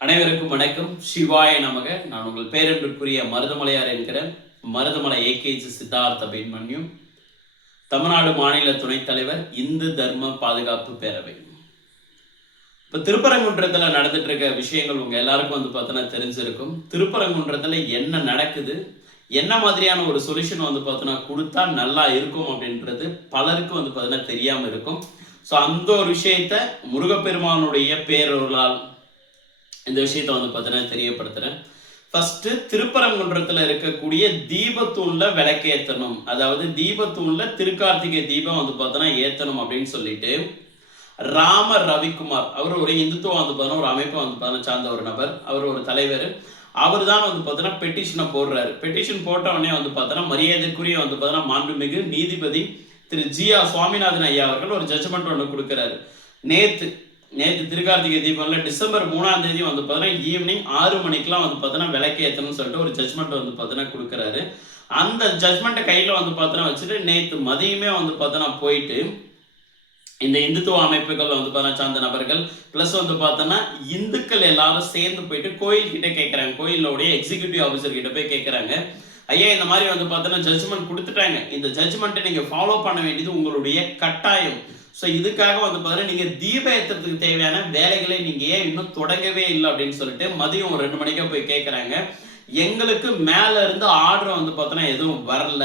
அனைவருக்கும் வணக்கம். சிவாய நமக. நான் உங்கள் பேரன்பிற்குரிய மருதமலையார் என்கிற மருதமலை ஏகேஜி சித்தார்த்த அபிமன்யு தமிழ்நாடு மாநில துணைத் தலைவர் இந்து தர்ம பாதுகாப்பு பேரவை. இப்போ திருப்பரங்குன்றத்தில் நடந்துட்டு இருக்க விஷயங்கள் உங்கள் எல்லாருக்கும் வந்து பார்த்தோன்னா தெரிஞ்சிருக்கும். திருப்பரங்குன்றத்தில் என்ன நடக்குது? என்ன மாதிரியான ஒரு சொல்யூஷன் வந்து பார்த்தோன்னா கொடுத்தா நல்லா இருக்கும் அப்படின்றது பலருக்கும் வந்து பார்த்தோன்னா தெரியாமல் இருக்கும். ஸோ அந்த ஒரு விஷயத்த முருகப்பெருமானுடைய பேரொருளால் இந்த விஷயத்த வந்து பார்த்தீங்கன்னா தெரியப்படுத்துறேன். ஃபர்ஸ்ட் திருப்பரங்குன்றத்தில் இருக்கக்கூடிய தீபத்தூண்ல விளக்கேற்றணும் அதாவது தீபத்தூண்ல திருக்கார்த்திகை தீபம் வந்து பார்த்தோன்னா ஏற்றணும் அப்படின்னு சொல்லிட்டு ராம ரவிக்குமார் அவர் ஒரு இந்துத்துவம் வந்து பார்த்தோன்னா ஒரு அமைப்பை வந்து பார்த்தோன்னா சார்ந்த ஒரு நபர். அவர் ஒரு தலைவர். அவர் தான் வந்து பார்த்தோன்னா பெட்டிஷனை போடுறாரு. பெட்டிஷன் போட்ட உடனே வந்து பார்த்தோன்னா மரியாதைக்குரிய வந்து பார்த்தோன்னா மாண்புமிகு நீதிபதி திரு ஜி ஆர் சுவாமிநாதன் ஐயா அவர்கள் ஒரு ஜட்ஜ்மெண்ட் ஒன்று கொடுக்குறாரு. நேற்று நேற்று திருக்கார்த்திகை தீபம்ல டிசம்பர் மூணாம் தேதி வந்து பார்த்தீங்கன்னா ஈவினிங் ஆறு மணிக்கெல்லாம் வந்து பார்த்தீங்கன்னா விளக்கு ஏற்றணும்னு சொல்லிட்டு ஒரு ஜட்மெண்ட் வந்து பார்த்தீங்கன்னா கொடுக்குறாரு. அந்த ஜட்மெண்ட்டை கையில் வந்து பார்த்தீங்கன்னா வச்சுட்டு நேற்று மதியமே வந்து பார்த்தீங்கன்னா போயிட்டு இந்த இந்துத்துவ அமைப்புகள் வந்து பார்த்தா சார்ந்த நபர்கள் ப்ளஸ் வந்து பார்த்தோன்னா இந்துக்கள் எல்லாரும் சேர்ந்து போயிட்டு கோயில்கிட்ட கேட்குறாங்க கோயிலோடைய எக்ஸிக்யூட்டிவ் ஆஃபீஸர் கிட்ட போய் கேட்குறாங்க ஐயா இந்த மாதிரி வந்து பார்த்தோன்னா ஜட்ஜ்மெண்ட் கொடுத்துட்டாங்க. இந்த ஜட்ஜ்மெண்ட்டை நீங்கள் ஃபாலோ பண்ண வேண்டியது உங்களுடைய கட்டாயம். ஸோ இதுக்காக வந்து பார்த்தீங்கன்னா நீங்கள் தீப ஏற்றத்துக்கு தேவையான வேலைகளை நீங்கள் ஏன் இன்னும் தொடங்கவே இல்லை அப்படின்னு சொல்லிட்டு மதியம் ஒரு ரெண்டு மணிக்கா போய் கேட்குறாங்க எங்களுக்கு மேலே இருந்து ஆர்டர் வந்து பார்த்தோன்னா எதுவும் வரல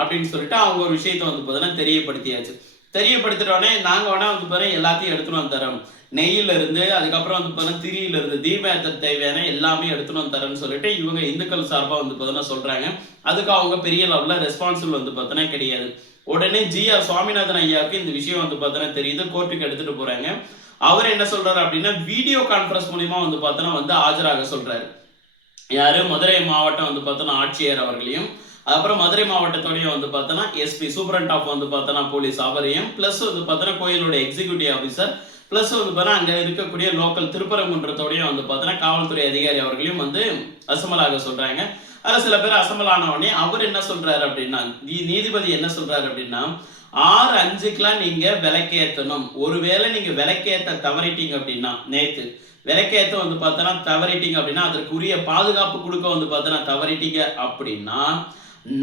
அப்படின்னு சொல்லிட்டு அவங்க ஒரு விஷயத்த வந்து பார்த்தோன்னா தெரியப்படுத்தியாச்சு. தெரியப்படுத்திட்டோடனே நாங்கள் வேணா வந்து பார்த்தீங்கன்னா எல்லாத்தையும் எடுத்துகிட்டு வந்து தரோம். நெய்யிலிருந்து அதுக்கப்புறம் வந்து பார்த்தீங்கன்னா திரியிலிருந்து தீப ஏற்ற தேவையான எல்லாமே எடுத்துகிட்டு வந்து தரேன்னு சொல்லிட்டு இவங்க இந்துக்கள் சார்பாக வந்து பார்த்தோன்னா சொல்கிறாங்க அதுக்கு அவங்க பெரிய லெவலில் ரெஸ்பான்சிபிள் வந்து பார்த்தோன்னா கிடையாது. உடனே ஜி ஆர் சுவாமிநாதன் ஐயாவுக்கு இந்த விஷயம் வந்து பார்த்தோன்னா தெரியுது. கோர்ட்டுக்கு எடுத்துட்டு போறாங்க. அவர் என்ன சொல்றாரு அப்படின்னா வீடியோ கான்ஃபரன்ஸ் மூலியமா வந்து பார்த்தோன்னா வந்து ஆஜராக சொல்றாரு. யாரு? மதுரை மாவட்டம் வந்து பார்த்தோன்னா ஆட்சியர் அவர்களையும் அப்புறம் மதுரை மாவட்டத்தோடையும் வந்து பார்த்தோன்னா எஸ்பி சூப்பரண்ட் ஆஃப் வந்து பார்த்தோன்னா போலீஸ் அவரையும் ப்ளஸ் வந்து பார்த்தோன்னா கோயிலோட எக்ஸிக்யூட்டிவ் ஆஃபீஸர் பிளஸ் வந்து பார்த்தா அங்கே இருக்கக்கூடிய லோக்கல் திருப்பரங்குன்றத்தோடையும் வந்து பார்த்தோன்னா காவல்துறை அதிகாரி அவர்களையும் வந்து அசமலாக சொல்றாங்க. அதில் சில பேர் அசம்பல் ஆன அவர் என்ன சொல்றாரு அப்படின்னா நீ- நீதிபதி என்ன சொல்றாரு அப்படின்னா ஆறு அஞ்சுக்கெல்லாம் நீங்க விளக்கேற்றணும். ஒருவேளை நீங்க விளக்கேற்ற தவறிட்டீங்க அப்படின்னா நேத்து விளக்கேற்ற வந்து பார்த்தோன்னா தவறிட்டீங்க அப்படின்னா அதற்குரிய பாதுகாப்பு கொடுக்க வந்து பார்த்தோன்னா தவறிட்டீங்க அப்படின்னா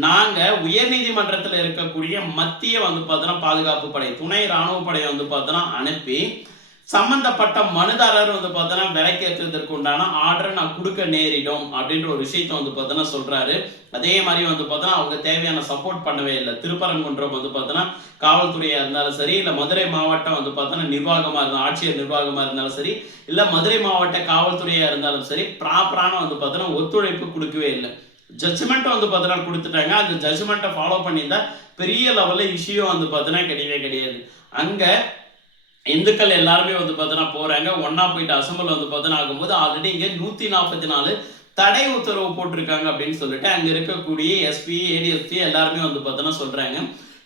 நாங்க உயர்நீதிமன்றத்தில் இருக்கக்கூடிய மத்திய வந்து பார்த்தோன்னா பாதுகாப்பு படை துணை இராணுவ படையை வந்து பார்த்தோன்னா அனுப்பி சம்பந்தப்பட்ட மனுதாரர் வந்து பார்த்தோன்னா விலைக்கேற்றதற்கு உண்டான ஆர்டரை நான் கொடுக்க நேரிடும் அப்படின்ற ஒரு விஷயத்தை வந்து பார்த்தோன்னா சொல்கிறாரு அதே மாதிரி வந்து பார்த்தோன்னா அவங்க தேவையான சப்போர்ட் பண்ணவே இல்லை. திருப்பரங்குன்றம் வந்து பார்த்தோன்னா காவல்துறையாக இருந்தாலும் சரி இல்லை மதுரை மாவட்டம் வந்து பார்த்தோன்னா நிர்வாகமாக இருந்தால் ஆட்சியர் நிர்வாகமாக இருந்தாலும் சரி இல்லை மதுரை மாவட்ட காவல்துறையாக இருந்தாலும் சரி ப்ராப்பரான வந்து பார்த்தோன்னா ஒத்துழைப்பு கொடுக்கவே இல்லை. ஜட்ஜ்மெண்ட்டை வந்து பார்த்தோன்னா கொடுத்துட்டாங்க. அந்த ஜட்ஜ்மெண்ட்டை ஃபாலோ பண்ணியிருந்தா பெரிய லெவலில் இஷ்யூ வந்து பார்த்தோன்னா கிடையவே கிடையாது. அங்கே இந்துக்கள் எல்லாருமே வந்து பார்த்தோன்னா போகிறாங்க ஒன்னா போயிட்டு அசம்பிள் வந்து பார்த்தோன்னா ஆகும்போது ஆல்ரெடி இங்கே நூற்றி நாற்பத்தி நாலு தடை உத்தரவு போட்டிருக்காங்க அப்படின்னு சொல்லிட்டு அங்கே இருக்கக்கூடிய எஸ்பி ஏடிஎஸ்பி எல்லாருமே வந்து பார்த்தோன்னா சொல்கிறாங்க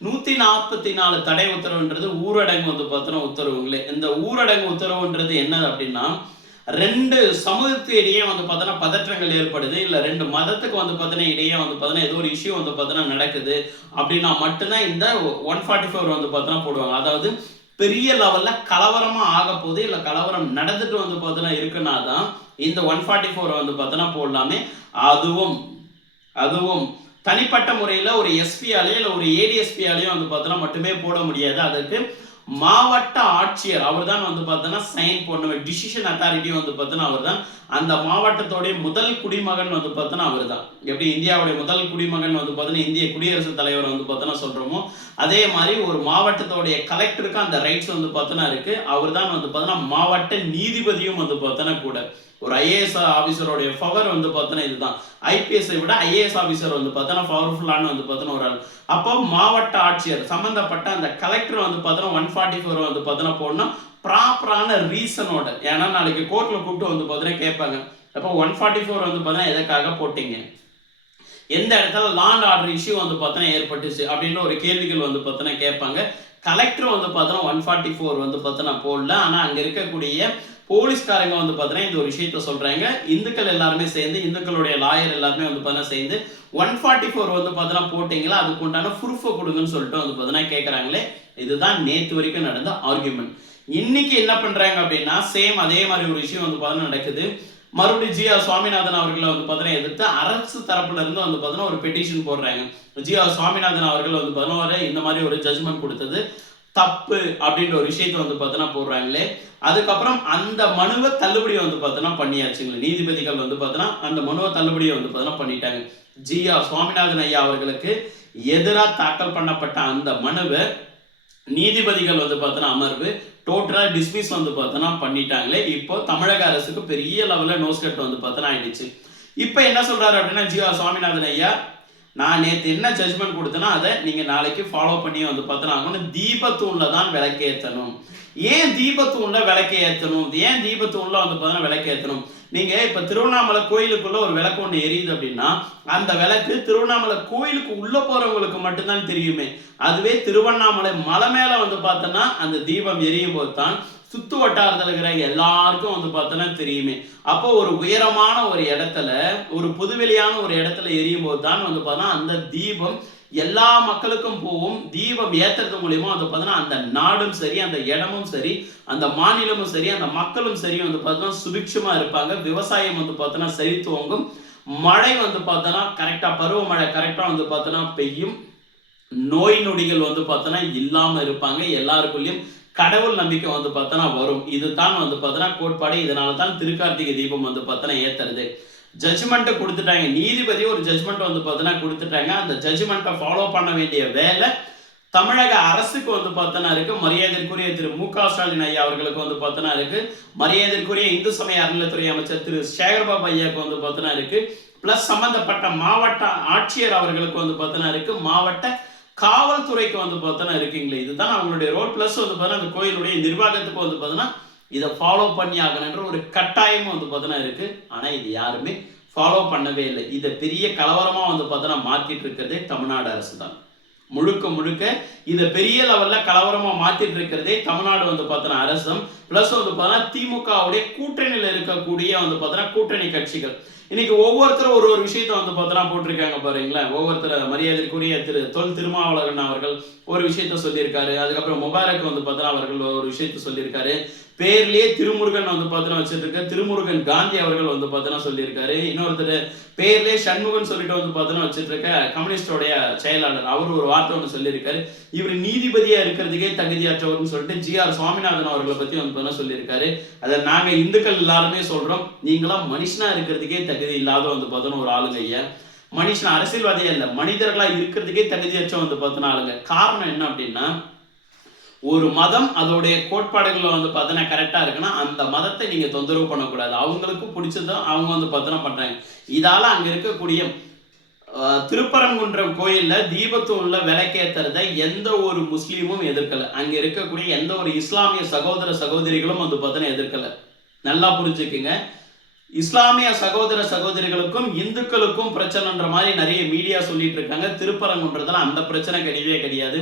நூத்தி நாற்பத்தி நாலு தடை உத்தரவுன்றது ஊரடங்கு வந்து பார்த்தோன்னா உத்தரவுங்களே. இந்த ஊரடங்கு உத்தரவுன்றது என்ன அப்படின்னா ரெண்டு சமூகத்து இடையே வந்து பார்த்தோன்னா பதற்றங்கள் ஏற்படுது. இல்லை ரெண்டு மதத்துக்கு வந்து பார்த்தோன்னா இடையே வந்து பார்த்தோன்னா ஏதோ ஒரு இஷ்யூ வந்து பார்த்தோன்னா நடக்குது. அப்படின்னா மட்டும்தான் இந்த ஒன் ஃபார்ட்டி ஃபோர் வந்து பார்த்தோன்னா போடுவாங்க. அதாவது பெரிய லெவலில் கலவரமாக ஆக போது இல்லை கலவரம் நடந்துட்டு வந்து பார்த்தோன்னா இருக்குன்னா தான் இந்த ஒன் ஃபார்ட்டி ஃபோர் வந்து பார்த்தோன்னா போடலாமே. அதுவும் அதுவும் தனிப்பட்ட முறையில் ஒரு எஸ்பியாலேயோ இல்லை ஒரு ஏடிஎஸ்பியாலேயோ வந்து பார்த்தோன்னா மட்டுமே போட முடியாது. அதற்கு மாவட்ட ஆட்சியர் அவர் தான் வந்து பார்த்தோன்னா சைன் பண்ண டிசிஷன் அத்தாரிட்டி வந்து பார்த்தோன்னா அவர் தான் அந்த மாவட்டத்தோடைய முதல் குடிமகன் வந்து பார்த்தோன்னா அவர் தான் எப்படி இந்தியாவுடைய முதல் குடிமகன் வந்து பார்த்தோன்னா இந்திய குடியரசுத் தலைவர் வந்து பார்த்தோன்னா சொல்கிறோமோ அதே மாதிரி ஒரு மாவட்டத்தோடைய கலெக்டருக்கு அந்த ரைட்ஸ் வந்து பார்த்தோன்னா இருக்குது அவர் தான் வந்து பார்த்தோன்னா மாவட்ட நீதிபதியும் வந்து பார்த்தோன்னா கூட. ஒரு ஐஏஎஸ் ஆஃபீஸருடைய பவர் வந்து பார்த்தோன்னா இதுதான் ஐபிஎஸ்ஐ விட ஐஏஎஸ் ஆஃபீஸர் வந்து பார்த்தோன்னா பவர்ஃபுல்லான வந்து பார்த்தோன்னா ஒரு ஆள் அப்போ மாவட்ட ஆட்சியர் சம்மந்தப்பட்ட அந்த கலெக்டர் வந்து பார்த்தோன்னா ஒன் ஃபார்ட்டி ஃபோர் வந்து பார்த்தோன்னா போடணும் ப்ராப்பரான ரீசனோட ஏன்னா நாளைக்கு கோர்ட்டில் கூப்பிட்டு வந்து பார்த்தோன்னா கேட்பாங்க அப்போ ஒன் ஃபார்ட்டி ஃபோர் வந்து பார்த்தோன்னா எதுக்காக போட்டீங்க எந்த இடத்துல லாண்ட் ஆர்டர் இஷ்யூ வந்து பார்த்தோன்னா ஏற்பட்டுச்சு அப்படின்ற ஒரு கேள்விகள் வந்து பார்த்தோன்னா கேட்பாங்க கலெக்டர் வந்து பார்த்தோன்னா ஒன் ஃபார்ட்டி ஃபோர் வந்து பார்த்தோன்னா போடல ஆனால் அங்கே இருக்கக்கூடிய போலீஸ்காரங்க வந்து பார்த்தீங்கன்னா இந்த ஒரு விஷயத்த சொல்கிறாங்க இந்துக்கள் எல்லாருமே சேர்ந்து இந்துக்களுடைய லாயர் எல்லாருமே வந்து பார்த்தீங்கன்னா சேர்ந்து ஒன் ஃபார்ட்டி ஃபோர் வந்து பார்த்தீங்கன்னா போட்டிங்களா? அதுக்கு உண்டான ப்ரூஃபை கொடுங்கன்னு சொல்லிட்டு வந்து பார்த்தீங்கன்னா கேட்குறாங்களே இதுதான் நேற்று வரைக்கும் நடந்த ஆர்குமெண்ட் இன்னைக்கு என்ன பண்ணுறாங்க அப்படின்னா சேம் அதே மாதிரி ஒரு விஷயம் வந்து பார்த்தீங்கன்னா நடக்குது. மறுபடியும் ஜி ஆர் சுவாமிநாதன் அவர்களை வந்து பார்த்தீங்கன்னா எதிர்த்து அரசு தரப்புல இருந்து வந்து பார்த்தீங்கன்னா ஒரு பெட்டிஷன் போடுறாங்க. ஜி ஆர் சுவாமிநாதன் அவர்கள் வந்து பார்த்தீங்கன்னா இந்த மாதிரி ஒரு ஜட்ஜ்மெண்ட் கொடுத்தது. தப்பு அப்படின்ற ஒரு விஷயத்தை வந்து பார்த்தோன்னா போடுறாங்களே. அதுக்கப்புறம் அந்த மனுவை தள்ளுபடி வந்து பார்த்தோன்னா பண்ணியாச்சுங்களே. நீதிபதிகள் வந்து பார்த்தோன்னா அந்த மனுவை தள்ளுபடியை வந்து பார்த்தோன்னா பண்ணிட்டாங்க. ஜியா சுவாமிநாதன் ஐயா அவர்களுக்கு எதிராக தாக்கல் பண்ணப்பட்ட அந்த மனுவை நீதிபதிகள் வந்து பார்த்தோன்னா அமர்வு டோட்டலாக டிஸ்மிஸ் வந்து பார்த்தோன்னா பண்ணிட்டாங்களே. இப்போ தமிழக அரசுக்கு பெரிய லெவலில் நோஸ் கட் வந்து பார்த்தோன்னா ஆயிடுச்சு. இப்போ என்ன சொல்கிறாரு அப்படின்னா ஜியா சுவாமிநாதன் ஐயா நான் நேற்று என்ன ஜட்ஜ்மெண்ட் கொடுத்தேனோ அதை நீங்கள் நாளைக்கு ஃபாலோ பண்ணி வந்து பார்த்தோன்னா ஆகணும் தீபத்தூணில் தான் விளக்கேற்றணும் ஏன் தீபத்தூண்ல விளக்கு ஏற்றணும் ஏன் தீபத்தூண்ல வந்து பார்த்தீங்கன்னா விளக்கு ஏற்றணும் இப்போ திருவண்ணாமலை கோயிலுக்குள்ளே ஒரு விளக்கு ஒன்று எரியுது அப்படின்னா அந்த விளக்கு திருவண்ணாமலை கோயிலுக்கு உள்ளே போகிறவங்களுக்கு மட்டும்தான் தெரியுமே. அதுவே திருவண்ணாமலை மலை மேலே வந்து பார்த்தோன்னா அந்த தீபம் எரியும் போது தான் சுத்து வட்டாரத்தில் இருக்கிற எல்லாருக்கும் வந்து பார்த்தோன்னா தெரியுமே. அப்போ ஒரு உயரமான ஒரு இடத்துல ஒரு புதுவெளியான ஒரு இடத்துல எரியும் போது தான் வந்து பார்த்தோன்னா அந்த தீபம் எல்லா மக்களுக்கும் போகும். தீபம் ஏத்துறது மூலியமா வந்து பார்த்தோன்னா அந்த நாடும் சரி அந்த இடமும் சரி அந்த மாநிலமும் சரி அந்த மக்களும் சரி வந்து பார்த்தோன்னா சுபிக்ஷமா இருப்பாங்க. விவசாயம் வந்து பார்த்தோன்னா செழித்துவங்கும் மழை வந்து பார்த்தோன்னா கரெக்டாக பருவமழை கரெக்டாக வந்து பார்த்தோன்னா பெய்யும். நோய் நொடிகள் வந்து பார்த்தோன்னா இல்லாமல் இருப்பாங்க. எல்லாருக்குள்ளேயும் கடவுள் நம்பிக்கை வந்து பார்த்தோன்னா வரும். இதுதான் வந்து பார்த்தோன்னா கோட்பாடு. இதனால தான் திருக்கார்த்திகை தீபம் வந்து பார்த்தோன்னா ஏற்றுறது ஜட்ஜ்மெண்ட்டை கொடுத்துட்டாங்க. நீதிபதி ஒரு ஜட்ஜ்மெண்ட் வந்து பார்த்தோன்னா கொடுத்துட்டாங்க. அந்த ஜட்ஜ்மெண்ட்டை ஃபாலோ பண்ண வேண்டிய வேலை தமிழக அரசுக்கு வந்து பார்த்தோன்னா இருக்கு. மரியாதைக்குரிய திரு மு க ஸ்டாலின் ஐயா அவர்களுக்கு வந்து பார்த்தோன்னா இருக்கு. மரியாதைக்குரிய இந்து சமய அறநிலைத்துறை அமைச்சர் திரு சேகர்பாபு ஐயாவுக்கு வந்து பார்த்தோன்னா இருக்கு. பிளஸ் சம்பந்தப்பட்ட மாவட்ட ஆட்சியர் அவர்களுக்கு வந்து பார்த்தோன்னா இருக்கு. மாவட்ட காவல்துறைக்கு வந்து பார்த்தோன்னா இருக்குங்களே இதுதான் அவங்களுடைய ரோல் ப்ளஸ் வந்து பார்த்தோன்னா அந்த கோயிலுடைய நிர்வாகத்துக்கு வந்து பார்த்தோன்னா இதை ஃபாலோ பண்ணி ஆகணுன்ற ஒரு கட்டாயமும் வந்து பார்த்தோன்னா இருக்குது ஆனால் இது யாருமே ஃபாலோ பண்ணவே இல்லை. இதை பெரிய கலவரமாக வந்து பார்த்தோன்னா மாற்றிட்டு இருக்கிறதே தமிழ்நாடு அரசு தான். முழுக்க முழுக்க இதை பெரிய லெவலில் கலவரமாக மாற்றிட்டு இருக்கிறதே தமிழ்நாடு வந்து பார்த்தோன்னா அரசும் ப்ளஸ் வந்து பார்த்தோன்னா திமுகவுடைய கூட்டணியில் இருக்கக்கூடிய வந்து பார்த்தோன்னா கூட்டணி கட்சிகள். இன்னைக்கு ஒவ்வொருத்தரும் ஒரு ஒரு விஷயத்த வந்து பார்த்தோன்னா போட்டிருக்காங்க பாருங்களேன். ஒவ்வொருத்தர் மரியாதைக்குரிய திரு தொல் திருமாவளவன் அவர்கள் ஒரு விஷயத்த சொல்லியிருக்காரு. அதுக்கப்புறம் முபாரக் வந்து பார்த்தோன்னா அவர்கள் ஒரு விஷயத்த சொல்லியிருக்காரு. பேர்லயே திருமுருகன் வந்து பார்த்தோன்னா வச்சிருக்க திருமுருகன் காந்தி அவர்கள் வந்து பார்த்தோன்னா சொல்லியிருக்காரு. இன்னொருத்தர் பேர்லயே சண்முகன் சொல்லிட்டு வந்து பார்த்தோன்னா வச்சிட்டு இருக்க கம்யூனிஸ்டோடைய செயலாளர். அவர் ஒரு வார்த்தை ஒன்று சொல்லியிருக்காரு. இவர் நீதிபதியா இருக்கிறதுக்கே தகுதியாற்றவர்னு சொல்லிட்டு ஜி ஆர் சுவாமிநாதன் அவர்களை பத்தி வந்து பார்த்தோன்னா சொல்லியிருக்காரு. அதை நாங்க இந்துக்கள் எல்லாருமே சொல்றோம். நீங்களாம் மனுஷனா இருக்கிறதுக்கே தகுதி இல்லாத வந்து பார்த்தோன்னா ஒரு ஆளுங்க ஐயா. மனுஷன் அரசியல்வாதியா இல்ல மனிதர்களா இருக்கிறதுக்கே தகுதியற்ற வந்து பார்த்தோன்னா ஆளுங்க. காரணம் என்ன அப்படின்னா ஒரு மதம் அதோடைய கோட்பாடுகளில் வந்து பார்த்தீங்கன்னா கரெக்டாக இருக்குன்னா அந்த மதத்தை நீங்கள் தொந்தரவு பண்ணக்கூடாது. அவங்களுக்கு பிடிச்சதும் அவங்க வந்து பார்த்தீங்கன்னா பண்ணுறாங்க இதால் அங்கே இருக்கக்கூடிய திருப்பரங்குன்றம் கோயிலில் தீபத்தூண்ல விளக்கேற்றுறத எந்த ஒரு முஸ்லீமும் எதிர்க்கலை. அங்கே இருக்கக்கூடிய எந்த ஒரு இஸ்லாமிய சகோதர சகோதரிகளும் வந்து பார்த்தீங்கன்னா எதிர்க்கலை. நல்லா புரிஞ்சுக்குங்க. இஸ்லாமிய சகோதர சகோதரிகளுக்கும் இந்துக்களுக்கும் பிரச்சனைன்ற மாதிரி நிறைய மீடியா சொல்லிட்டு இருக்காங்க. திருப்பரங்குன்றதுல அந்த பிரச்சனை கிடையவே கிடையாது.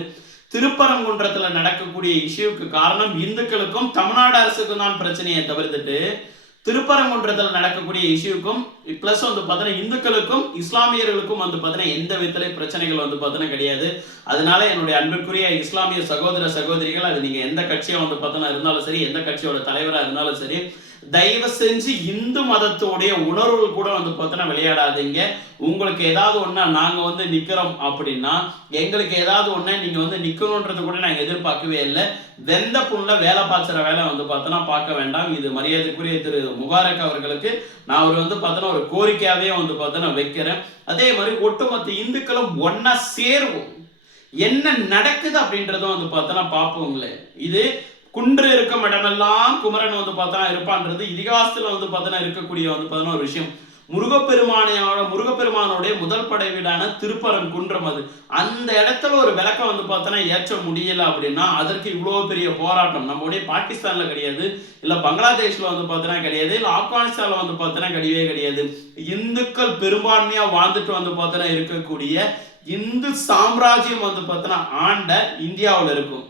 திருப்பரங்குன்றத்துல நடக்கக்கூடிய இஷ்யூக்கு காரணம் இந்துக்களுக்கும் தமிழ்நாடு அரசுக்கும் தான் பிரச்சனையை தவிர்த்துட்டு திருப்பரங்குன்றத்தில் நடக்கக்கூடிய இஷ்யூக்கும் பிளஸ் வந்து பார்த்தீங்கன்னா இந்துக்களுக்கும் இஸ்லாமியர்களுக்கும் வந்து பார்த்தீங்கன்னா எந்த விதத்துல பிரச்சனைகள் வந்து பார்த்தீங்கன்னா கிடையாது. அதனால என்னுடைய அன்புக்குரிய இஸ்லாமிய சகோதர சகோதரிகள் அது நீங்கள் எந்த கட்சியாக வந்து பார்த்தோன்னா இருந்தாலும் சரி எந்த கட்சியோட தலைவராக இருந்தாலும் சரி தயவு செஞ்சு இந்து மதத்தோடைய உணர்வுகள் கூட வந்து பார்த்தோன்னா விளையாடாதீங்க. உங்களுக்கு ஏதாவது ஒன்றா நாங்கள் வந்து நிற்கிறோம் அப்படின்னா எங்களுக்கு ஏதாவது ஒன்றா நீங்கள் வந்து நிற்கணுன்றது கூட நாங்கள் எதிர்பார்க்கவே இல்லை. வெந்த புண்ணில் வேலை பார்க்குற வேலை வந்து பார்த்தோன்னா பார்க்க வேண்டாம். இது மரியாதைக்குரிய திரு முபாரக் அவர்களுக்கு நான் ஒரு வந்து பார்த்தோன்னா ஒரு கோரிக்கையாகவே வந்து பார்த்தோன்னா வைக்கிறேன். அதே மாதிரி ஒட்டுமொத்த இந்துக்களும் ஒன்றா சேருவோம். என்ன நடக்குது அப்படின்றதும் வந்து பார்த்தோன்னா பார்ப்போங்களே இது குன்று இருக்கும் இடமெல்லாம் குமரன் வந்து பார்த்தா இருப்பான்றது. இதிகாசத்துல வந்து பார்த்தோன்னா இருக்கக்கூடிய வந்து பார்த்தோன்னா ஒரு விஷயம் முருகப்பெருமானையோட முருகப்பெருமானுடைய முதல் படை வீடான திருப்பரங்குன்றம் அது. அந்த இடத்துல ஒரு விளக்கம் வந்து பார்த்தோன்னா ஏற்ற முடியல அப்படின்னா அதற்கு இவ்வளோ பெரிய போராட்டம். நம்மளுடைய பாகிஸ்தான்ல கிடையாது. இல்லை பங்களாதேஷில் வந்து பார்த்தோன்னா கிடையாது. இல்லை ஆப்கானிஸ்தானில் வந்து பார்த்தோன்னா கிடையவே கிடையாது. இந்துக்கள் பெரும்பான்மையாக வாழ்ந்துட்டு வந்து பார்த்தோன்னா இருக்கக்கூடிய இந்து சாம்ராஜ்யம் வந்து பார்த்தோன்னா ஆண்ட இந்தியாவில் இருக்கும்.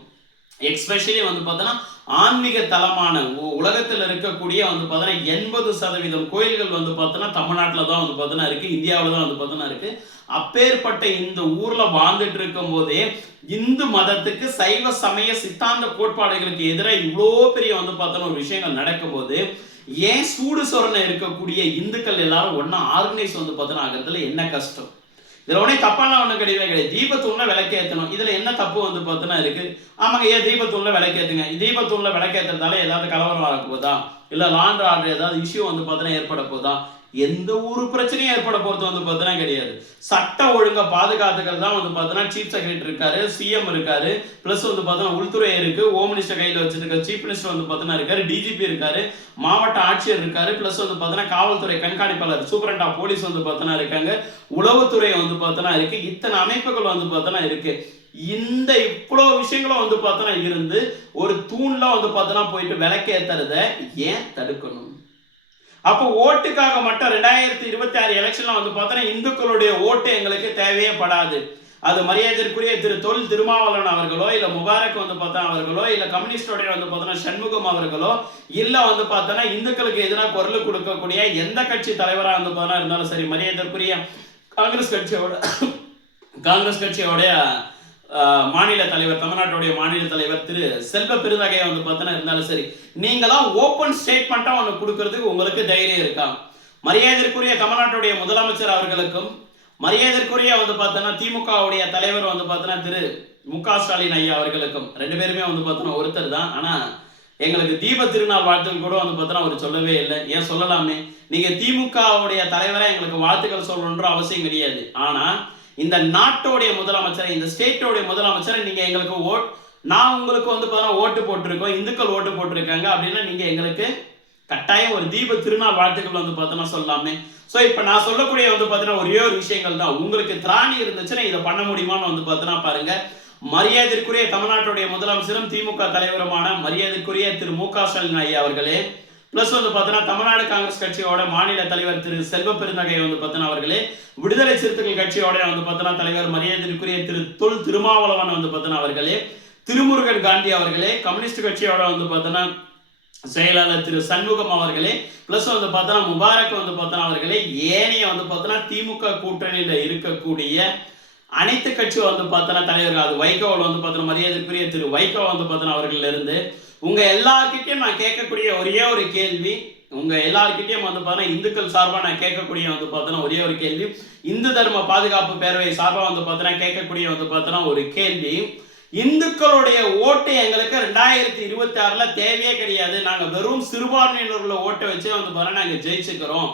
எக்ஸ்பெஷலி வந்து பார்த்தோன்னா ஆன்மீக தலமான உ- உலகத்தில் இருக்கக்கூடிய வந்து பார்த்தோன்னா எண்பது சதவீதம் கோயில்கள் வந்து பார்த்தோன்னா தமிழ்நாட்டில் தான் வந்து பார்த்தோன்னா இருக்குது இந்தியாவில் தான் வந்து பார்த்தோன்னா இருக்குது அப்பேற்பட்ட இந்த ஊரில் வாழ்ந்துட்டு இருக்கும் போதே இந்து மதத்துக்கு சைவ சமய சித்தாந்த கோட்பாடுகளுக்கு எதிராக இவ்வளோ பெரிய வந்து பார்த்தோன்னா ஒரு விஷயங்கள் நடக்கும்போது ஏன் சூடு சொரணை இருக்கக்கூடிய இந்துக்கள் எல்லாரும் ஒன்றா ஆர்கனைஸ் வந்து பார்த்தோன்னா ஆகிறதுல என்ன கஷ்டம்? இதுல உடனே தப்பான ஒண்ணு கிடையவே கிடையாது. தீபத்தூளில் விளக்கேற்றணும் இதுல என்ன தப்பு வந்து பார்த்தோன்னா இருக்கு? ஆமாங்க ஏன் தீபத்தூண்ல விளக்கேத்துங்க? தீபத்தூளில் விளக்கேற்றுறதால ஏதாவது கலவரம் ஆக இல்லை லாண்ட் ஆர்டர் ஏதாவது இஷ்யூ வந்து பார்த்தோன்னா ஏற்பட போதா? எந்த ஒரு பிரச்சனையும் ஏற்பட போகிறது வந்து பார்த்தோன்னா கிடையாது. சட்ட ஒழுங்கை பாதுகாத்துக்கிறது தான் வந்து பார்த்தீங்கன்னா சீஃப் செக்ரட்டரி இருக்காரு சிஎம் இருக்காரு ப்ளஸ் வந்து பார்த்தோன்னா உள்துறை இருக்கு ஹோம் மினிஸ்டர் கையில் வச்சிருக்க சீஃப் மினிஸ்டர் வந்து பார்த்தீங்கன்னா இருக்காரு டிஜிபி இருக்காரு மாவட்ட ஆட்சியர் இருக்காரு ப்ளஸ் வந்து பார்த்தோன்னா காவல்துறை கண்காணிப்பாளர் சூப்பரண்டா போலீஸ் வந்து பார்த்தோன்னா இருக்காங்க உளவுத்துறை வந்து பார்த்தோன்னா இருக்கு இத்தனை அமைப்புகள் வந்து பார்த்தோன்னா இருக்கு. இந்த இவ்வளோ விஷயங்களும் வந்து பார்த்தோன்னா இருந்து ஒரு தூண்லாம் வந்து பார்த்தோன்னா போயிட்டு விளக்கேற்றுறத ஏன் தடுக்கணும்? அப்போ ஓட்டுக்காக மட்டும் ரெண்டாயிரத்தி இருபத்தி ஆறு எலெக்ஷன்லாம் வந்து பார்த்தோன்னா இந்துக்களுடைய ஓட்டு எங்களுக்கு தேவையே படாது. அது மரியாதைக்குரிய திரு தொல் திருமாவளவன் அவர்களோ இல்லை முபாரக் வந்து பார்த்தா அவர்களோ இல்லை கம்யூனிஸ்டோடைய வந்து பார்த்தோன்னா சண்முகம் அவர்களோ இல்லை வந்து பார்த்தோன்னா இந்துக்களுக்கு எதிராக குரல் கொடுக்கக்கூடிய எந்த கட்சி தலைவராக வந்து பார்த்தோன்னா இருந்தாலும் சரி மரியாதைக்குரிய காங்கிரஸ் கட்சியோட காங்கிரஸ் கட்சியோடைய மாநில தலைவர் தமிழ்நாட்டுடைய மாநில தலைவர் திரு செல்வ பெருந்தகையா வந்து பார்த்தோன்னா இருந்தாலும் சரி நீங்களாம் ஓப்பன் ஸ்டேட்மெண்ட்டாக ஒன்று கொடுக்கறதுக்கு உங்களுக்கு தைரியம் இருக்கா? மரியாதைக்குரிய தமிழ்நாட்டுடைய முதலமைச்சர் அவர்களுக்கும் மரியாதைக்குரிய வந்து பார்த்தோன்னா திமுகவுடைய தலைவர் வந்து பார்த்தோன்னா திரு மு க ஸ்டாலின் ஐயா அவர்களுக்கும் ரெண்டு பேருமே வந்து பார்த்தோன்னா ஒருத்தர் தான். ஆனால் எங்களுக்கு தீப திருநாள் வாழ்த்துக்கள் கூட வந்து பார்த்தோன்னா அவர் சொல்லவே இல்லை. ஏன் சொல்லலாமே? நீங்கள் திமுகவுடைய தலைவராக எங்களுக்கு வாழ்த்துக்கள் சொல்லணுன்ற அவசியம் கிடையாது. ஆனால் இந்த நாட்டோடைய முதலமைச்சரை இந்த ஸ்டேட்டோடைய முதலமைச்சரை நீங்க எங்களுக்கு ஓட் நான் உங்களுக்கு வந்து பார்த்தோன்னா ஓட்டு போட்டிருக்கோம் இந்துக்கள் ஓட்டு போட்டிருக்காங்க அப்படின்னா நீங்க எங்களுக்கு கட்டாயம் ஒரு தீப திருநாள் வாழ்த்துக்கள் வந்து பார்த்தோன்னா சொல்லலாமே. ஸோ இப்போ நான் சொல்லக்கூடிய வந்து பார்த்தீங்கன்னா ஒரே ஒரு விஷயங்கள் தான். உங்களுக்கு திராணி இருந்துச்சுன்னா இதை பண்ண முடியுமான்னு வந்து பார்த்தோன்னா பாருங்க. மரியாதைக்குரிய தமிழ்நாட்டுடைய முதலமைச்சரும் திமுக தலைவருமான மரியாதைக்குரிய திரு மு க ஸ்டாலின் ஐயா அவர்களே பிளஸ் வந்து பார்த்தீங்கன்னா தமிழ்நாடு காங்கிரஸ் கட்சியோட மாநில தலைவர் திரு செல்வ பெருந்தகை வந்து பார்த்தீங்கன்னா அவர்களே விடுதலை சிறுத்தைகள் கட்சியோட வந்து பார்த்தீங்கன்னா தலைவர் மரியாதைக்குரிய திரு தொல் திருமாவளவன் வந்து பார்த்தீங்கன்னா அவர்களே திருமுருகன் காந்தி அவர்களே கம்யூனிஸ்ட் கட்சியோட வந்து பார்த்தீங்கன்னா செயலாளர் திரு சண்முகம் அவர்களே பிளஸ் வந்து பார்த்தோன்னா முபாரக் வந்து பார்த்தோன்னா அவர்களே ஏனைய வந்து பார்த்தோன்னா திமுக கூட்டணியில் இருக்கக்கூடிய அனைத்து கட்சி வந்து பார்த்தோன்னா தலைவர்கள் அது வைகோவில் வந்து பார்த்தோன்னா மரியாதைக்குரிய திரு வைகோ வந்து பார்த்தோன்னா அவர்கள் இருந்து உங்க எல்லார்கிட்டயும் நான் கேட்கக்கூடிய ஒரே ஒரு கேள்வி உங்க எல்லார்கிட்டயும் வந்து பார்த்தோன்னா இந்துக்கள் சார்பாக நான் கேட்கக்கூடிய வந்து பார்த்தோன்னா ஒரே ஒரு கேள்வி. இந்து தர்ம பாதுகாப்பு பேரவை சார்பாக வந்து பார்த்தோன்னா கேட்கக்கூடிய வந்து பார்த்தோன்னா ஒரு கேள்வி. இந்துக்களுடைய ஓட்டு எங்களுக்கு ரெண்டாயிரத்தி இருபத்தி ஆறுல தேவையே கிடையாது. நாங்கள் வெறும் சிறுபான்மையினர்களை ஓட்டை வச்சே வந்து பார்த்தோன்னா நாங்கள் ஜெயிச்சுக்கிறோம்.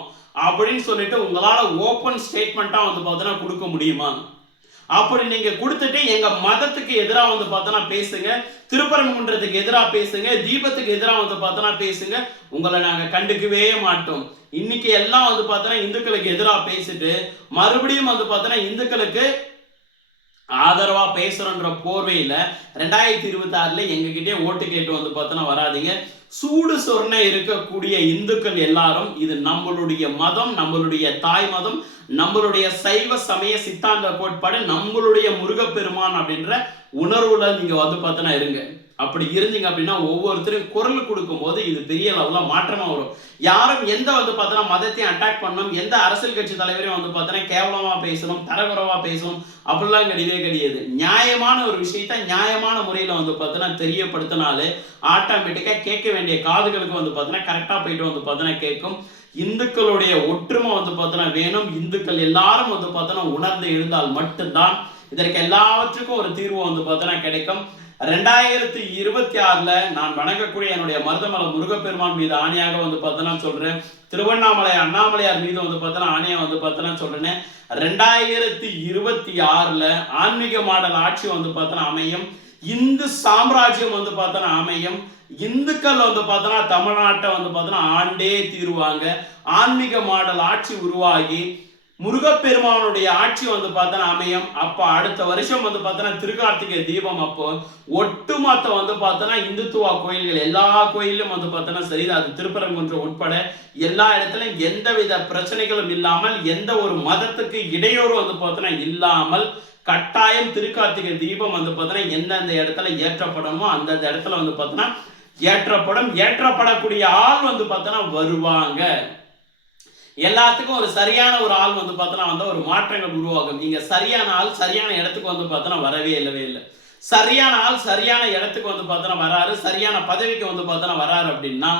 அப்படின்னு சொல்லிட்டு உங்களால ஓப்பன் ஸ்டேட்மெண்ட்டாக வந்து பார்த்தோன்னா கொடுக்க முடியுமா? அப்படி நீங்க கொடுத்துட்டு எங்க மதத்துக்கு எதிராக வந்து பார்த்தோன்னா பேசுங்க திருப்பரங்குன்றத்துக்கு எதிராக பேசுங்க தீபத்துக்கு எதிராக வந்து பார்த்தோன்னா பேசுங்க உங்களை நாங்க கண்டுக்கவே மாட்டோம். இன்னைக்கு எல்லாம் வந்து பார்த்தோன்னா இந்துக்களுக்கு எதிராக பேசிட்டு மறுபடியும் வந்து பார்த்தோன்னா இந்துக்களுக்கு ஆதரவாக பேசுகிறோன்ற போர்வையில் ரெண்டாயிரத்தி இருபத்தி ஆறுல ஓட்டு கேட்டு வந்து பார்த்தோன்னா வராதீங்க. சூடு சொர்ண இருக்கக்கூடிய இந்துக்கள் எல்லாரும் இது நம்மளுடைய மதம் நம்மளுடைய தாய் மதம் நம்மளுடைய சைவ சமய சித்தாந்த கோட்பாடு நம்மளுடைய முருகப்பெருமான் அப்படின்ற உணர்வுல நீங்க வந்து பார்த்தோன்னா இருங்க. அப்படி இருந்தீங்க அப்படின்னா ஒவ்வொருத்தரும் குரல் கொடுக்கும்போது இது பெரிய அளவில் மாற்றமாக வரும். யாரும் எந்த வந்து பார்த்தோன்னா மதத்தையும் அட்டாக் பண்ணணும் எந்த அரசியல் கட்சி தலைவரையும் வந்து பார்த்தோன்னா கேவலமாக பேசணும் தரகுறவாக பேசணும் அப்படிலாம் கிடையவே கிடையாது. நியாயமான ஒரு விஷயத்த நியாயமான முறையில் வந்து பார்த்தோன்னா தெரியப்படுத்தினாலே ஆட்டோமேட்டிக்காக கேட்க வேண்டிய காதுகளுக்கு வந்து பார்த்தோன்னா கரெக்டாக போயிட்டு வந்து பார்த்தோன்னா கேட்கும். இந்துக்களுடைய ஒற்றுமை வந்து பார்த்தோன்னா வேணும். இந்துக்கள் எல்லாரும் வந்து பார்த்தோன்னா உணர்ந்து இருந்தால் மட்டும்தான் இதற்கு எல்லாவற்றுக்கும் ஒரு தீர்வு வந்து பார்த்தோன்னா கிடைக்கும். ரெண்டாயிரத்தி இருபத்தி ஆறுல நான் வணங்கக்கூடிய என்னுடைய மருதமலை முருகப்பெருமான் மீது ஆணையாக வந்து பார்த்தோன்னா சொல்றேன். திருவண்ணாமலை அண்ணாமலையார் மீது வந்து பார்த்தோன்னா ஆணையா வந்து பார்த்தோன்னா சொல்றேன். ரெண்டாயிரத்தி இருபத்தி ஆறுல ஆன்மீக மாடல் ஆட்சி வந்து பார்த்தோன்னா அமையும். இந்து சாம்ராஜ்யம் வந்து பார்த்தோன்னா அமையும். இந்துக்கள் வந்து பார்த்தோன்னா தமிழ்நாட்டை வந்து பார்த்தோன்னா ஆண்டே தீருவாங்க. ஆன்மீக மாடல் ஆட்சி உருவாகி முருகப்பெருமானுடைய ஆட்சி வந்து பார்த்தோன்னா அமையும். அப்போ அடுத்த வருஷம் வந்து பார்த்தோன்னா திருக்கார்த்திகை தீபம் அப்போ ஒட்டுமொத்த வந்து பார்த்தோன்னா இந்துத்துவா கோயில்கள் எல்லா கோயிலும் வந்து பார்த்தோன்னா சரி அது திருப்பரங்குன்றம் உட்பட எல்லா இடத்துலையும் எந்தவித பிரச்சனைகளும் இல்லாமல் எந்த ஒரு மதத்துக்கு இடையூறு வந்து பார்த்தோன்னா இல்லாமல் கட்டாயம் திருக்கார்த்திகை தீபம் வந்து பார்த்தோன்னா எந்தெந்த இடத்துல ஏற்றப்படணுமோ அந்தந்த இடத்துல வந்து பார்த்தோன்னா ஏற்றப்படும். ஏற்றப்படக்கூடிய ஆள் வந்து பார்த்தோன்னா வருவாங்க. எல்லாத்துக்கும் ஒரு சரியான ஒரு ஆள் வந்து பார்த்தோன்னா வந்து ஒரு மாற்றங்கள் உருவாகும் இங்கே சரியான ஆள் சரியான இடத்துக்கு வந்து பார்த்தோன்னா வரவே இல்லவே இல்லை சரியான ஆள் சரியான இடத்துக்கு வந்து பார்த்தோன்னா வராரு சரியான பதவிக்கு வந்து பார்த்தோன்னா வராரு அப்படின்னா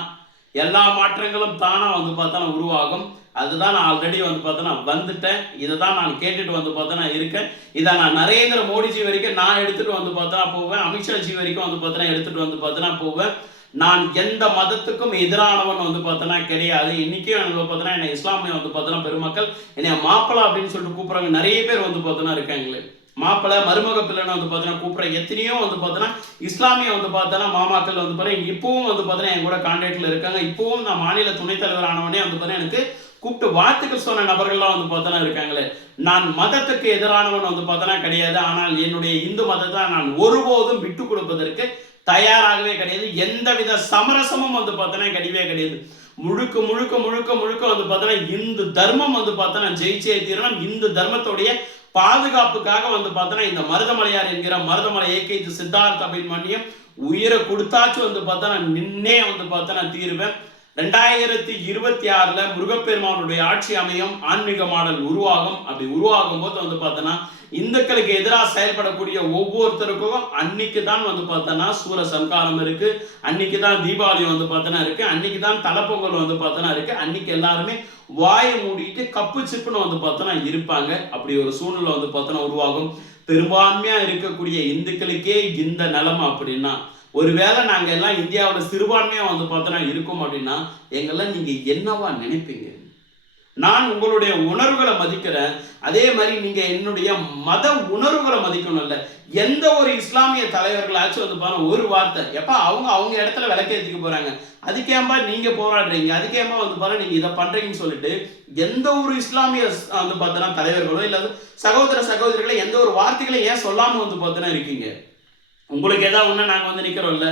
எல்லா மாற்றங்களும் தானாக வந்து பார்த்தோன்னா உருவாகும் அதுதான் நான் ஆல்ரெடி வந்து பார்த்தோன்னா வந்துட்டேன் இதை தான் நான் கேட்டுட்டு வந்து பார்த்தோன்னா இருக்கேன் இதை நான் நரேந்திர மோடிஜி வரைக்கும் நான் எடுத்துகிட்டு வந்து பார்த்தோன்னா போவேன் அமித்ஷாஜி வரைக்கும் வந்து பார்த்தோன்னா எடுத்துகிட்டு வந்து பார்த்தோன்னா போவேன் நான் எந்த மதத்துக்கும் எதிரானவன் வந்து பார்த்தோன்னா கிடையாது இன்னைக்கும் எனக்கு பார்த்தோன்னா என்னை இஸ்லாமிய வந்து பார்த்தோன்னா பெருமக்கள் என்னை மாப்பிளா அப்படின்னு சொல்லிட்டு கூப்பிடுறாங்க நிறைய பேர் வந்து பார்த்தோன்னா இருக்காங்களே மாப்பிள்ளை மருமக பிள்ளைன்னு வந்து பார்த்தோன்னா கூப்பிட்ற எத்தனையோ வந்து பார்த்தோன்னா இஸ்லாமிய வந்து பார்த்தோன்னா மாமாக்கள் வந்து பார்த்தீங்கன்னா இப்பவும் வந்து பார்த்தோன்னா என் கூட கான்டாக்டில் இருக்காங்க இப்பவும் நான் மாநில துணைத் தலைவர் ஆனவனே வந்து பார்த்தீங்கன்னா எனக்கு கூப்பிட்டு வாழ்த்துக்கள் சொன்ன நபர்கள்லாம் வந்து பார்த்தோன்னா இருக்காங்களே நான் மதத்துக்கு எதிரானவன் வந்து பார்த்தோன்னா கிடையாது ஆனால் என்னுடைய இந்து மதத்தை நான் ஒருபோதும் விட்டு கொடுப்பதற்கு தயாராகவே கிடையாது. எந்தவித சமரசமும் வந்து பார்த்தோன்னா கிடையவே கிடையாது. முழுக்க முழுக்க முழுக்க முழுக்க வந்து பார்த்தோன்னா இந்து தர்மம் வந்து பார்த்தோன்னா ஜெயிச்சே தீரணும். இந்து தர்மத்துடைய பாதுகாப்புக்காக வந்து பார்த்தோன்னா இந்த மருதமலையார் என்கிற மருதமலை ஏகேஜி சித்தார்த்த அபிமன்யம் உயிரை கொடுத்தாச்சும் வந்து பார்த்தோன்னா நின்னே வந்து பார்த்தோன்னா தீருவேன். ரெண்டாயிரத்தி இருபத்தி ஆறுல முருகப்பெருமானுடைய ஆட்சி அமையும் ஆன்மீக மாடல் உருவாகும். அப்படி உருவாகும் போது வந்து பார்த்தோன்னா இந்துக்களுக்கு எதிராக செயல்படக்கூடிய ஒவ்வொருத்தருக்கும் அன்னைக்கு தான் வந்து பார்த்தோன்னா சூர சம்காரம் இருக்கு. அன்னைக்கு தான் தீபாவளி வந்து பார்த்தோன்னா இருக்கு. அன்னைக்கு தான் தலைப்பொங்கல் வந்து பார்த்தோன்னா இருக்கு. அன்னைக்கு எல்லாருமே வாயை மூடிட்டு கப்பு சிப்புன்னு வந்து பார்த்தோன்னா இருப்பாங்க. அப்படி ஒரு சூழ்நிலை வந்து பார்த்தோன்னா உருவாகும். பெரும்பான்மையா இருக்கக்கூடிய இந்துக்களுக்கே இந்த நிலமை அப்படின்னா ஒருவேளை நாங்கள் எல்லாம் இந்தியாவோட சிறுபான்மையாக வந்து பார்த்தோன்னா இருக்கோம் அப்படின்னா எங்கெல்லாம் நீங்கள் என்னவா நினைப்பீங்க? நான் உங்களுடைய உணர்வுகளை மதிக்கிறேன். அதே மாதிரி நீங்க என்னுடைய மத உணர்வுகளை மதிக்கணும்ல எந்த ஒரு இஸ்லாமிய தலைவர்களாச்சும் வந்து பாருங்க ஒரு வார்த்தை. எப்போ அவங்க அவங்க இடத்துல விளக்கேற்றிக்க போறாங்க. அதுக்கேம்பா நீங்க போராடுறீங்க? அதுக்கேம்பா வந்து பாருங்க நீங்க இதை பண்றீங்கன்னு சொல்லிட்டு எந்த ஒரு இஸ்லாமிய வந்து பார்த்தோன்னா தலைவர்களோ இல்லாத சகோதர சகோதரிகளை எந்த ஒரு வார்த்தைகளை ஏன் சொல்லாம வந்து பார்த்தோன்னா இருக்கீங்க? உங்களுக்கு ஏதாவது ஒன்றா நாங்கள் வந்து நிற்கிறோம்ல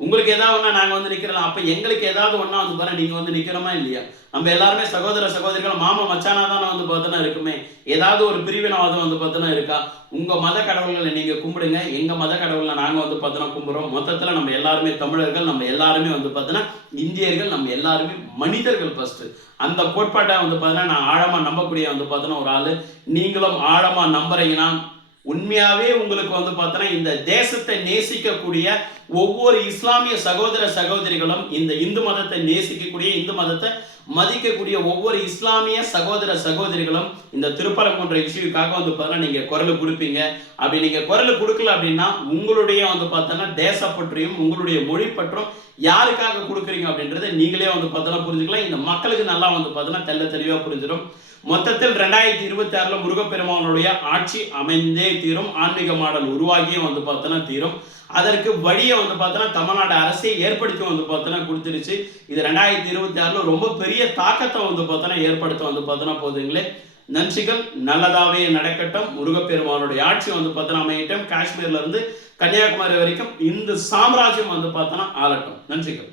உங்களுக்கு ஏதாவது ஒன்றா நாங்கள் வந்து நிற்கிறோம் அப்போ எங்களுக்கு ஏதாவது ஒன்றா வந்து பாருங்க நீங்கள் வந்து நிற்கிறோமா இல்லையா? நம்ம எல்லாருமே சகோதர சகோதரிகள் மாமா மச்சானா தானே வந்து பார்த்தோன்னா இருக்குமே. ஏதாவது ஒரு பிரிவினவாதம் வந்து பார்த்தோன்னா இருக்கா? உங்கள் மத கடவுள்களை நீங்கள் கும்பிடுங்க. எங்கள் மத கடவுளை நாங்கள் வந்து பார்த்தோன்னா கும்பிட்றோம். மொத்தத்தில் நம்ம எல்லாருமே தமிழர்கள் நம்ம எல்லாருமே வந்து பார்த்தோன்னா இந்தியர்கள் நம்ம எல்லாருமே மனிதர்கள் ஃபஸ்ட்டு அந்த கோட்பாட்டை வந்து பார்த்தோன்னா நான் ஆழமாக நம்பக்கூடிய வந்து பார்த்தோன்னா ஒரு ஆள். நீங்களும் ஆழமாக நம்புறீங்கன்னா உண்மையாகவே உங்களுக்கு வந்து பார்த்தோன்னா இந்த தேசத்தை நேசிக்கக்கூடிய ஒவ்வொரு இஸ்லாமிய சகோதர சகோதரிகளும் இந்த இந்து மதத்தை நேசிக்கக்கூடிய இந்து மதத்தை மதிக்கக்கூடிய ஒவ்வொரு இஸ்லாமிய சகோதர சகோதரிகளும் இந்த திருப்பரங்குன்ற இஷ்யூக்காக வந்து பார்த்தோன்னா நீங்கள் குரல் கொடுப்பீங்க. அப்படி நீங்கள் குரல் கொடுக்கல அப்படின்னா உங்களுடைய வந்து பார்த்தோன்னா தேசப்பற்றியும் உங்களுடைய மொழி பற்றும் யாருக்காக கொடுக்குறீங்க அப்படின்றத நீங்களே வந்து பார்த்தோன்னா புரிஞ்சுக்கலாம். இந்த மக்களுக்கு நல்லா வந்து பார்த்தோன்னா தெள்ள தெளிவாக புரிஞ்சிடும். மொத்தத்தில் ரெண்டாயிரத்தி இருபத்தி ஆறுல முருகப்பெருமானுடைய ஆட்சி அமைந்தே தீரும். ஆன்மீக மாடல் உருவாகியே வந்து பார்த்தோன்னா தீரும். அதற்கு வழியை வந்து பார்த்தோன்னா தமிழ்நாடு அரசே ஏற்படுத்தி வந்து பார்த்தோன்னா கொடுத்துருச்சு இது ரெண்டாயிரத்தி இருபத்தி ஆறுல ரொம்ப பெரிய தாக்கத்தை வந்து பார்த்தோன்னா ஏற்படுத்த வந்து பார்த்தோன்னா போதுங்களே. நன்றிகள். நல்லதாவே நடக்கட்டும். முருகப்பெருமானுடைய ஆட்சி வந்து பார்த்தோன்னா அமையட்டும். காஷ்மீர்ல இருந்து கன்னியாகுமரி வரைக்கும் இந்த சாம்ராஜ்யம் வந்து பார்த்தோன்னா ஆளட்டும். நன்றிகள்.